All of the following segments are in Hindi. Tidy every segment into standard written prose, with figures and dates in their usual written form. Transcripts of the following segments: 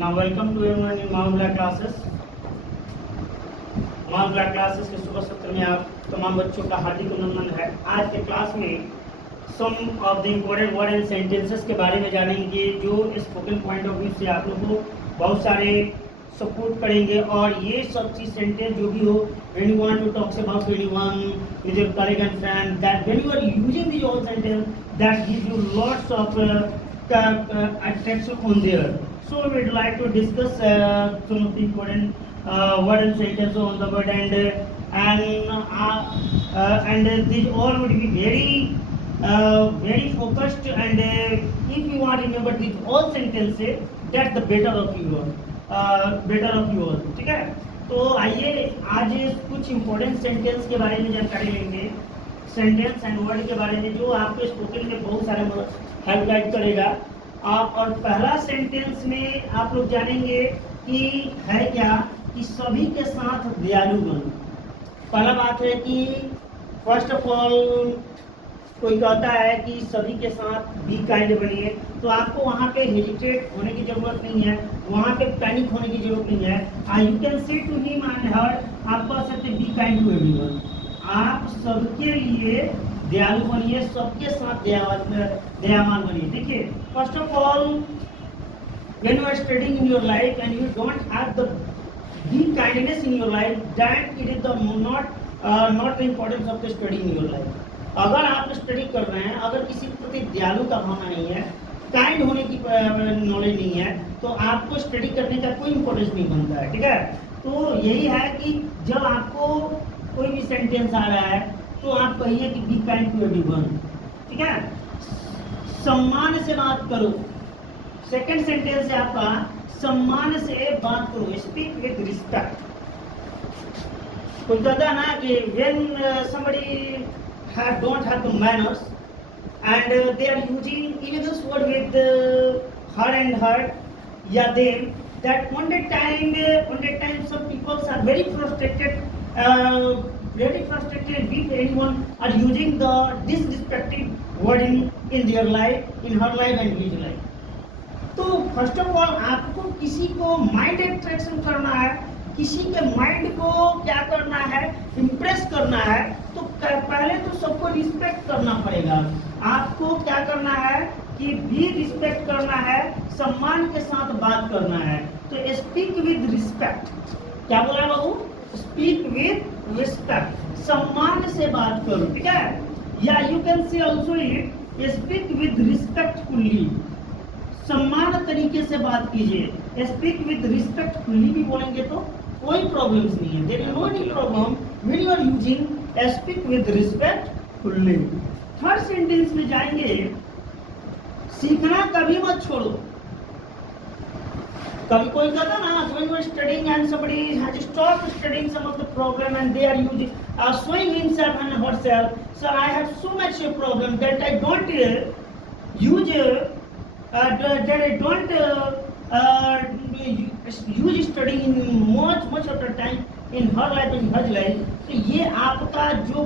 Now welcome to everyone in Mount Black classes. Mount black classes के सुबह सत्र में आप तमाम बच्चों का हार्दिक अभिनंदन है। आज के क्लास में some of the important word and sentences के बारे में जानेंगे जो स्पोकन पॉइंट ऑफ व्यू से आप लोगों को बहुत सारे सपोर्ट करेंगे। और ये सब चीज सेंटेंस जो भी हो, when you want to talk about anyone with your colleague and friend, that when you are using this all sentence that give you lots of attraction on there. So we would like to discuss some of the important word and sentence on the word and these all would be very focused and if you want to remember these all sentences, that's the better of you all. ठीक है, तो आइए आज कुछ important sentence के बारे में जानकारी लेंगे। सेंटेंस एंड वर्ड के बारे में जो आपको स्पोकन में बहुत सारे हेल्प गाइड करेगा। और पहला सेंटेंस में आप लोग जानेंगे कि है क्या कि सभी के साथ दयालु बनो। पहला बात है कि फर्स्ट ऑफ ऑल कोई कहता है कि सभी के साथ बी काइंड बनिए, तो आपको वहाँ पे हेजिटेट होने की जरूरत नहीं है, वहाँ पे पैनिक होने की जरूरत नहीं है। You can say to him and her, आप कह सकते बी काइंड टू एवरीवन। आप सबके लिए दयालु बनिए, सबके साथ दयावान बनिए। देखिए, first of all when you are studying in your life and you don't have the be kindness in your life, that it is the not the importance of the study in your life. अगर आप स्टडी कर रहे हैं, अगर किसी के प्रति दयालु का भावना नहीं है, काइंड होने की नॉलेज नहीं है, तो आपको स्टडी करने का कोई इम्पोर्टेंस नहीं बनता है। ठीक है, तो यही है कि जब आपको कोई भी सेंटेंस आ रहा है तो आप कहिए कि बी काइंड टू एवरीवन। ठीक है, सम्मान से बात करो। सेकंड सेंटेंस है आपका सम्मान से बात करो, स्पीक विद रिस्पेक्ट। कोई कहता है ना कि when somebody don't have the manners and they are using English word with her and her, yeah, them, that one day time some people are very frustrated with anyone are using the disrespectful wording in their life, in her life and his life. तो फर्स्ट ऑफ ऑल आपको किसी को माइंड अट्रैक्शन करना है, किसी के माइंड को क्या करना है, इम्प्रेस करना है, तो पहले तो सबको रिस्पेक्ट करना पड़ेगा। आपको क्या करना है कि भी रिस्पेक्ट करना है, सम्मान के साथ बात करना है। तो स्पीक विद रिस्पेक्ट, क्या बोला बाबू? स्पीक विद रिस्पेक्ट, सम्मान से बात करो। ठीक है, या यू कैन से also it speak with respectfully, सम्मान तरीके से बात कीजिए। स्पीक विद रिस्पेक्टफुली भी बोलेंगे तो कोई प्रॉब्लम्स नहीं है, there is no any problem when you are using speak with respectfully. Third sentence में जाएंगे, सीखना कभी मत छोड़ो। कभी कोई कहता ना when you are studying and somebody has stopped studying some of the problem and they are using showing himself and herself, so I have so much problem that I don't use use studying in much of the time in her life in her life। तो ये आपका जो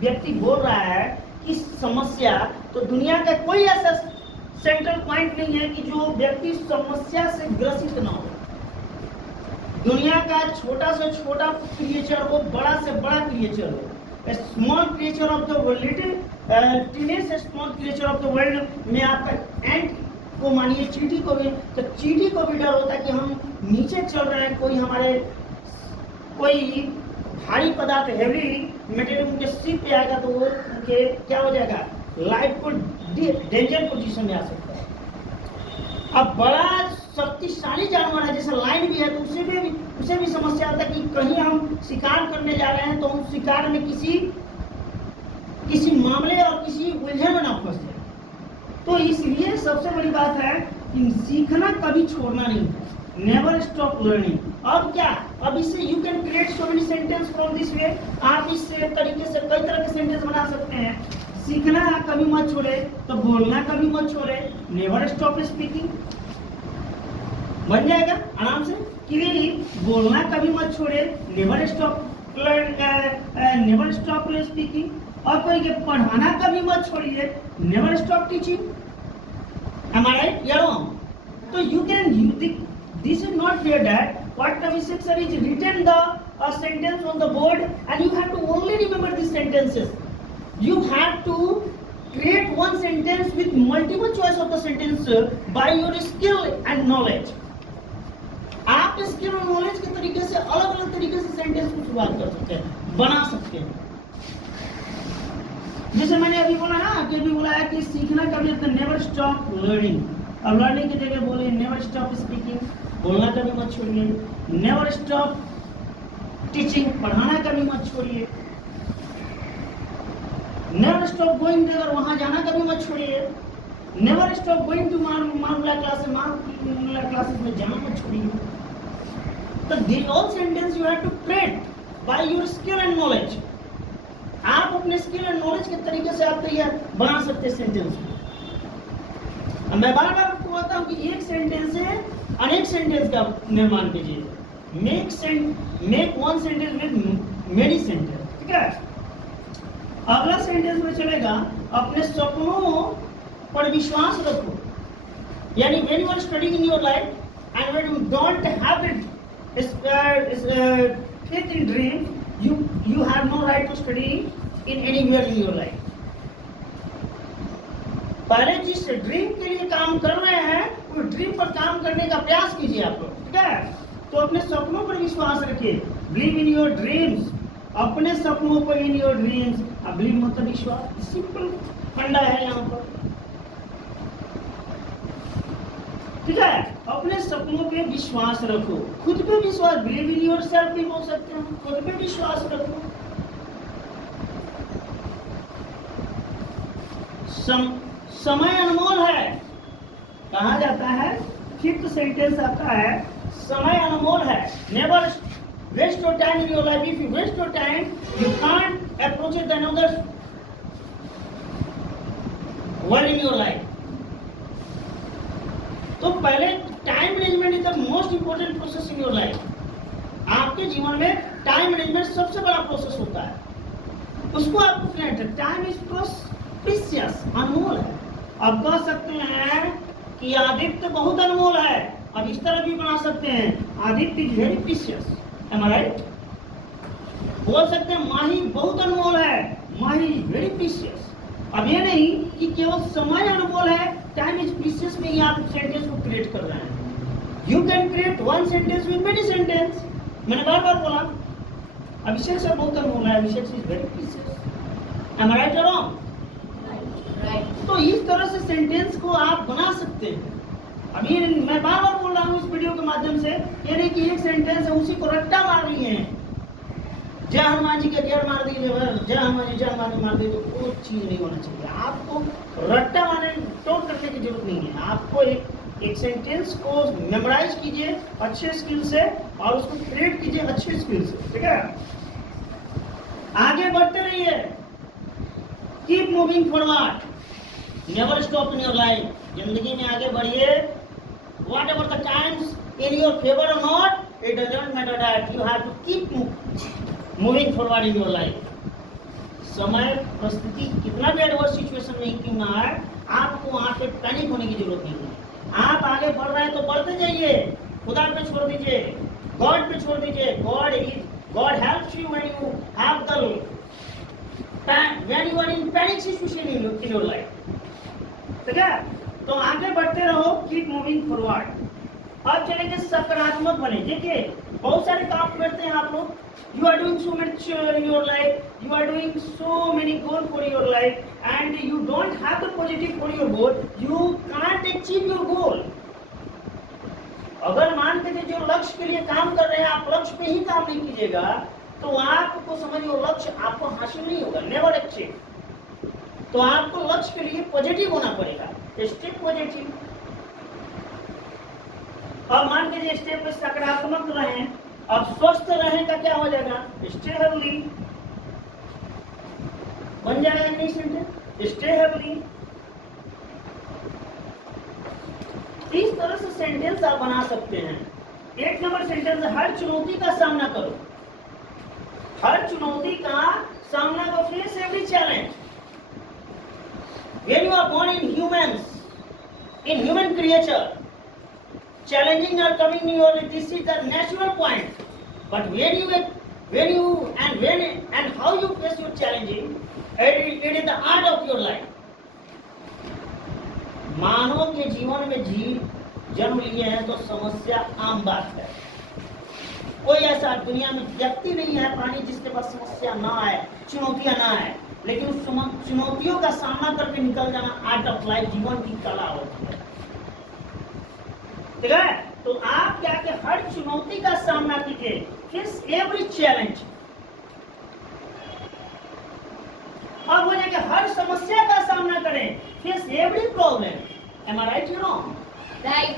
व्यक्ति बोल रहा है कि समस्या, तो दुनिया का कोई ऐसा सेंट्रल पॉइंट नहीं है कि जो व्यक्ति समस्या से ग्रसित ना हो। दुनिया का छोटा से छोटा क्रिएचर हो, बड़ा से बड़ा क्रिएचर हो, small creature of the world, tiniest small creature of the world में आपका एंट को मानिए, चींटी को भी, तो चींटी को भी डर होता है कि हम नीचे चल रहे हैं, कोई भारी पदार्थ हैवी मटेरियल उनके सिर पे आएगा तो वो उनके क्या हो जाएगा, लाइफ को डेंजर पोजीशन में आ सकता है। अब बड़ा शक्तिशाली जानवर है जैसे लाइन भी है, तो उसे भी समस्या आता है कि कहीं हम शिकार करने जा रहे हैं तो हम शिकार में किसी मामले और किसी उलझन में ना फंस जाए। तो इसलिए सबसे बड़ी बात है कि सीखना कभी छोड़ना नहीं है, नेवर स्टॉप लर्निंग। अब क्या, अब इससे you can create so many sentence from this way. आप इस तरीके से कई तरह के सेंटेंस बना सकते हैं। सीखना कभी मत छोड़े, तो बोलना कभी मत छोड़े, नेवर स्टॉप स्पीकिंग बन जाएगा आराम से। क्लियरली बोलना कभी मत छोड़े, नेवर स्टॉप स्पीकिंग। और कोई के पढ़ाना कभी मत छोड़िए, never stop teaching. Am I right? Yeah, wrong? So you can use this not fear that. What Abhishek sir is written the sentence on the board, and you have to only remember these sentences. You have to create one sentence with multiple choice of the sentence by your skill and knowledge. आप स्किल और नॉलेज के तरीके से अलग अलग तरीके से सेंटेंस को शुरुआत कर सकते हैं, बना सकते हैं। जैसे मैंने अभी बोला ना कि अभी बोला है कि सीखना कभी नेवर स्टॉप लर्निंग। अब लर्निंग की जगह बोले नेवर स्टॉप स्पीकिंग, बोलना कभी मत छोड़िए। नेवर स्टॉप टीचिंग, पढ़ाना कभी मत छोड़िए। नेवर स्टॉप गोइंग देयर, वहां जाना कभी मत छोड़िए। नेवर स्टॉप गोइंग टू मार्मुला क्लासेस में जाना मत छोड़िए। तो these all sentence you have to create by your skill and knowledge. आप अपने स्किल एंड नॉलेज के तरीके से आप तैयार बना सकते हैं सेंटेंस। मैं बार बार आपको बताता हूँ कि एक सेंटेंस से अनेक सेंटेंस का निर्माण कीजिए। Make one sentence with many sentence, ठीक है। अगला सेंटेंस में चलेगा अपने सपनों पर विश्वास रखो। यानी when you are studying in your life and when you don't have it faith in dream, you have no right to study in anywhere in your life. पहले जिस ड्रीम के लिए काम कर रहे हैं उस ड्रीम पर काम करने का प्रयास कीजिए आप लोग, ठीक है। तो अपने सपनों पर विश्वास रखिए। बिलीव इन योर ड्रीम्स, अपने सपनों पर, इन योर ड्रीम्स। अब बिलीव मतलब विश्वास, सिंपल फंडा है यहाँ पर, ठीक है। अपने सपनों पे विश्वास रखो, खुद पे विश्वास, बिलीव इन योरसेल्फ भी बोल सकते हैं, खुद पे विश्वास रखो। समय अनमोल है, कहा जाता है, फिफ्थ सेंटेंस आता है, समय अनमोल है। Never waste your time in your life. If you waste your time you can't approach it another world in your life. तो पहले time management is the most important process in your life. आपके जीवन में टाइम मैनेजमेंट सबसे बड़ा प्रोसेस होता है, उसको आपको क्लियर। टाइम इज प्रीशियस, अनमोल है। अब कह सकते हैं कि आदित्य बहुत अनमोल है। अब इस तरह भी बना सकते हैं, Aditya is very precious, am I right. बोल सकते हैं माही बहुत अनमोल है, माही इज वेरी प्रीशियस। अब ये नहीं कि केवल समय अनमोल है, टाइम इज प्रीशियस में ही आप सेंटेंस को क्रिएट कर रहे हैं। You can create one sentence with many sentence. मैंने बार बार बोला अभिषेक से बहुत अनमोल है, Abhishek is very precious, am I right और रॉन्ग? तो इस तरह से सेंटेंस को आप बना सकते हैं। अभी मैं बार बार बोल रहा हूँ इस वीडियो के माध्यम से, ये नहीं कि एक सेंटेंस है उसी को रट्टा मार लिए हैं, जय हनुमान जी का जय मार दीजिए, जय हनुमान जी जय हनुमान जी मार दीजिए, तो वो चीज नहीं होना चाहिए। आपको रट्टा मारने टोट करने की जरूरत नहीं है। आपको एक सेंटेंस को मेमोराइज कीजिए अच्छे स्किल से और उसको क्रिएट कीजिए अच्छे स्किल से, ठीक है। आगे बढ़ते रहिए, keep moving forward, never stop in your life. जिंदगी में आगे बढ़िए, whatever the times in your favour और not, it doesn't matter that you have to keep moving forward in your life. समय परिस्थिति कितना भी एडवर्स सिचुएशन में क्यों ना आए, आपको वहां पे पैनिक होने की जरूरत नहीं है। आप आगे बढ़ रहे हैं तो बढ़ते जाइए, खुदा पे छोड़ दीजिए, गॉड पे छोड़ दीजिए। God helps you when you have the when you are in panic situation in your life, ठीक है। तो आगे बढ़ते रहो, कीप मूविंग फॉरवर्ड। अब चलेंगे सकारात्मक बने। देखिए बहुत सारे काम करते हैं आप लोग, you are doing so much in your life, you are doing so many goals for your life and you don't have the positive for your goal, you can't achieve your goal। अगर मान के जो लक्ष्य के लिए काम कर रहे हैं आप लक्ष्य पे ही काम नहीं कीजिएगा तो आपको समझिए वो लक्ष्य आपको हासिल नहीं होगा, नेवर अचीव। तो आपको लक्ष्य के लिए पॉजिटिव होना पड़ेगा, स्टे पॉजिटिव। अब मान के स्टेप पे सकारात्मक रहें, अब स्वस्थ रहने का क्या हो जाएगा, स्टे हेल्दी बन जाएगा इंग्लिश सेंटेंस, स्टे हेल्दी। इस तरह से सेंटेंस आप बना सकते हैं। एक नंबर सेंटेंस, हर चुनौती का सामना करो, हर चुनौती का सामना करो, face every challenge. When you are born in humans, in human creature, challenging are coming in your life. This is the natural point. But when how you face your challenging, it is the art of your life. मानव के जीवन में जन्म लिए हैं तो समस्या आम बात है। कोई ऐसा दुनिया में व्यक्ति नहीं है प्राणी जिसके पास समस्या ना आए, चुनौतियां ना आए, लेकिन उस चुनौतियों का सामना करके निकल जाना आर्ट ऑफ लाइफ, जीवन की कला होती है। ठीक है, तो आप क्या कि हर चुनौती का सामना कीजिए, फेस एवरी चैलेंज। अब हो जाए कि हर समस्या का सामना करें, face every problem. Am I right you wrong? Right.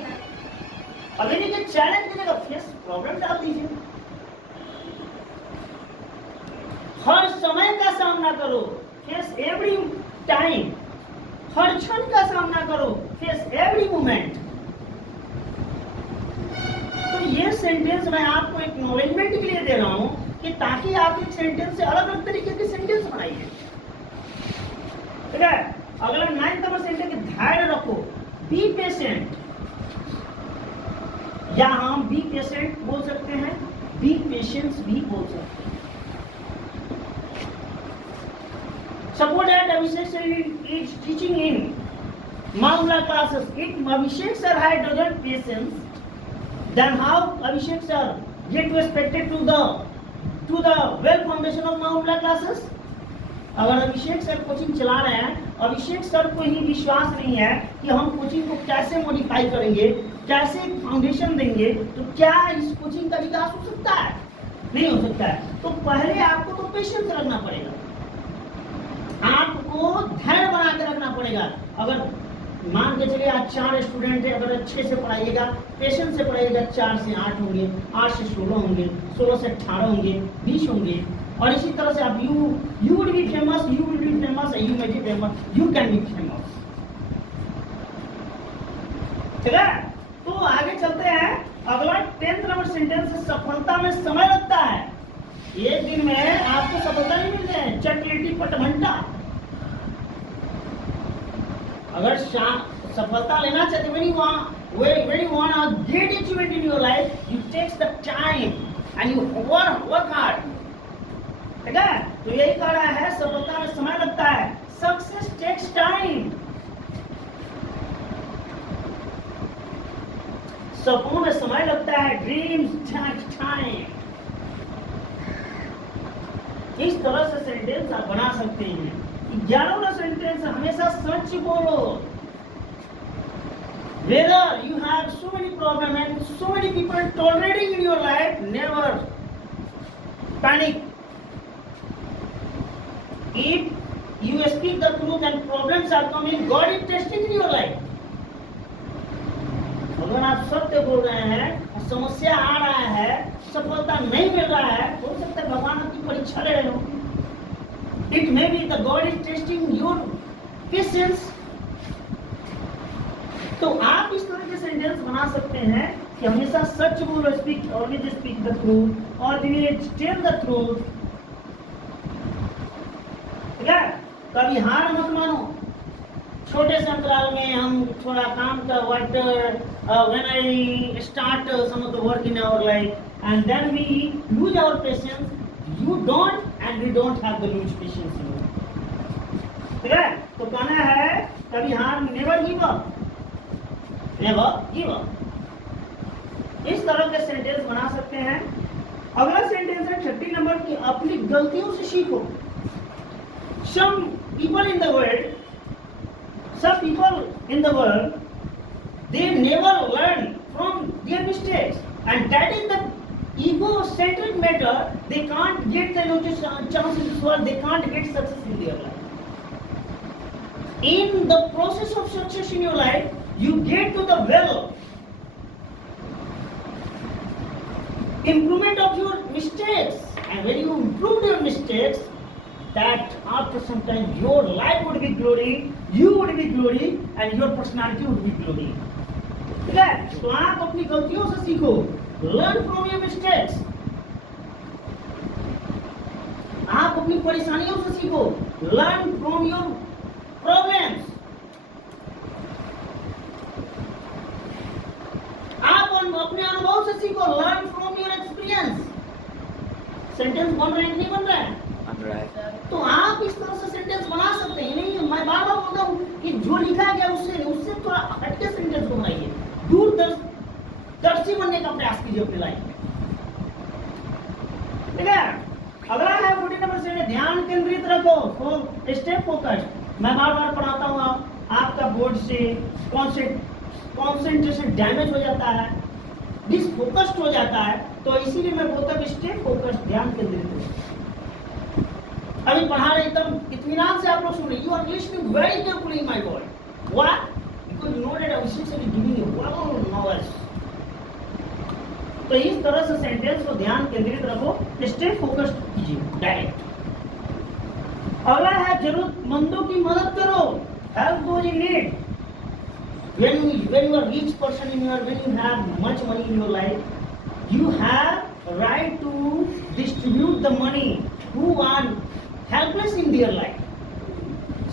अभी देखिए चैलेंज की जगह फेस प्रॉब्लम डाल दीजिए। हर समय का सामना करो, फेस एवरी टाइम। हर क्षण का सामना करो, फेस एवरी मोमेंट। तो ये सेंटेंस मैं आपको एक्नॉलेजमेंट के लिए दे रहा हूं कि ताकि आप एक सेंटेंस से अलग अलग तरीके के सेंटेंस बनाइए। ठीक है, अगला 9 नंबर सेंटेंस, धैर्य रखो, बी पेशेंट। या हम बी पेशेंट बोल सकते हैं, बी पेशेंस भी बोल सकते हैं। Suppose that Abhishek sir is teaching in Mahula classes. If Abhishek sir had doesn't patience, then how Abhishek sir get respected to the well foundation of Mahula classes? अगर अभिषेक सर कोचिंग चला रहे हैं, अभिषेक सर को ही विश्वास नहीं है कि हम कोचिंग को कैसे मॉडिफाई करेंगे, कैसे फाउंडेशन देंगे, तो क्या इस कोचिंग का विकास हो सकता है? नहीं हो सकता है। तो पहले आपको तो पेशेंस रखना पड़ेगा, आपको धैर्य बना के रखना पड़ेगा। अगर मान के चलिए आज 4 स्टूडेंट है, अगर अच्छे से पढ़ाइएगा, पेशेंस से पढ़ाइएगा, 4 से 8 होंगे, 8 से 16 होंगे, 16 से 18 होंगे, 20 होंगे, और इसी तरह से आप you will be famous, you will be famous, you may be famous, you can be famous. ठीक है, तो आगे चलते हैं। अगला 10th नंबर सेंटेंस, सफलता में समय लगता है। एक दिन में आपको सफलता नहीं मिलते हैं, चटलिटी पटभंटा। अगर सफलता लेना चाहते when you want a great achievement in your life, you takes the time and you work hard. ठीक है, तो यही कह रहा है सफलता में समय लगता है, सक्सेस टेक्स टाइम। सपनों में समय लगता है, ड्रीम्स टेक टाइम। इस तरह से सेंटेंस आप बना सकते हैं। 11वां सेंटेंस, हमेशा सच बोलो। Whether you have so many problems and so many people tolerating in your life, never panic. If you speak the truth and problems are coming, God is testing in your life. अगर आप सत्य बोल रहे हैं और समस्या आ रहा है, सफलता नहीं मिल रहा है, हो सकता है भगवान आपकी परीक्षा ले रहे हो। It may be the God is testing your patience. तो आप इस तरह के सेंटेंस बना सकते हैं कि हमेशा सच बोलो, speak always speak the truth, always tell the truth. ठीक है, कभी हार मत मानो। छोटे से अंतराल में हम थोड़ा काम का when I start some of the work in our life and then we lose our patience, you don't and we don't have the lose patience in you. ठीक है, तो कहना है कभी हार, never give up, never give up. इस तरह के सेंटेंस बना सकते हैं। अगला सेंटेंस है 30 नंबर की, अपनी गलतियों से सीखो। Some people in the world, they never learn from their mistakes, and that is the ego-centric matter. They can't get the chance in this world. They can't get success in their life. In the process of success in your life, you get to the improvement of your mistakes, and when you improve your mistakes, that after some time your life would be glory, you would be glory, and your personality would be glory. ठीक है, तो आप अपनी गलतियों से सीखो, learn from your mistakes. आप अपनी परेशानियों से सीखो, learn from your problems. आप सेंटेंस बन रहे हैं कि नहीं बन रहे हैं? बन रहा है। तो आप इस तरह से सेंटेंस बना सकते हैं। नहीं, मैं बार बार बोलता हूँ कि जो लिखा गया उससे थोड़ा हटके सेंटेंस को बनाइए, दूरदर्शी बनने का प्रयास कीजिए अपनी लाइफ में, ठीक है। अगला है 14 नंबर से, ध्यान केंद्रित रखो, स्टे फोकस्ड। मैं बार बार पढ़ाता हूँ, आपका बोर्ड से कॉन्सेंट्रेशन डैमेज हो जाता है, डिसफोकस्ड हो जाता है, तो इसीलिए मैं बोलता हूँ स्टे फोकस्ड, ध्यान केंद्रित करो। अभी पढ़ा रहे एकदम इत्मीनान से आप लोग सुन रहे, you are listening very carefully my word, why? Because you know that Abhishek sir is giving you well knowledge. तो इस तरह से सेंटेंस को ध्यान केंद्रित रखो, स्टे फोकस्ड कीजिए डायरेक्ट। अगला है जरूरतमंदों की मदद करो, help those in need. when you are rich person when you have much money in your life, you have right to distribute the money who are helpless in their life.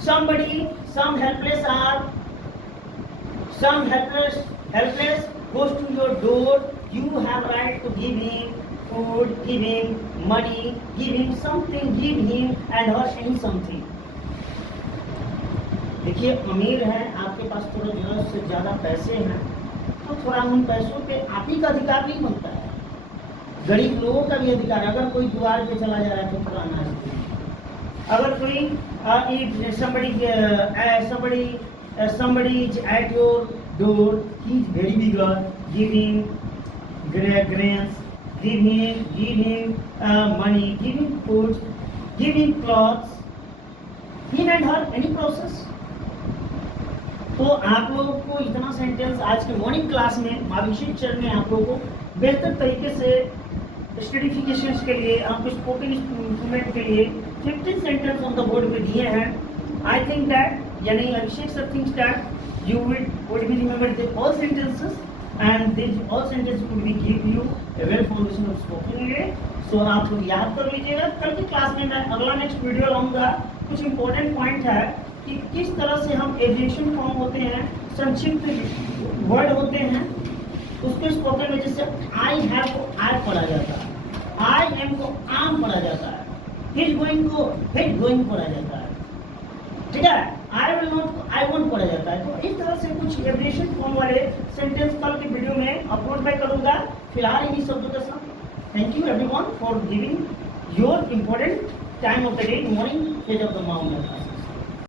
Some helpless goes to your door, you have right to give him food, give him money, give him something, give him and her any something. देखिए, अमीर है, आपके पास थोड़ा जरूरत से ज्यादा पैसे हैं, तो थोड़ा उन पैसों पे आप ही का अधिकार नहीं बनता है, गरीब लोगों का भी अधिकार। अगर कोई द्वार पे चला जा रहा है तो थोड़ा अनाज दीजिए। अगर कोई somebody is at your door, he is very bigger, give him grains, give him money, give him food, give him clothes, him and her any process। तो आप लोगों को इतना सेंटेंस आज के मॉर्निंग क्लास में अभिषेक सर ने आप लोगों को बेहतर तरीके से स्टडीफिकेशन के लिए, आपको स्पोकन इंस्ट्रूमेंट के लिए 15 सेंटेंस ऑन द बोर्ड पे दिए हैं। आई थिंक दैट, यानी Abhishek sir thinks that you would be remember the all sentences and these all sentences would be give you a well foundation of spoken English। सो आप लोग याद कर लीजिएगा। कल की क्लास में मैं अगला नेक्स्ट वीडियो लाऊंगा। कुछ इंपॉर्टेंट पॉइंट है कि किस तरह से हम एब्रिविएशन फॉर्म होते हैं, संक्षिप्त वर्ड होते हैं, उसके स्पोकन में जैसे आई हैव को आई पढ़ा जाता है, आई एम को आम पढ़ा जाता है, ही इज गोइंग को हिट गोइंग पढ़ा जाता है, ठीक है। आई विल नॉट को आई वोंट पढ़ा जाता है। तो इस तरह से कुछ एब्रिविएशन फॉर्म वाले सेंटेंस कल की वीडियो में अपलोड मैं करूंगा। फिलहाल इन्हीं शब्दों के साथ thank you everyone for giving your important time of the day, morning phase of the mount.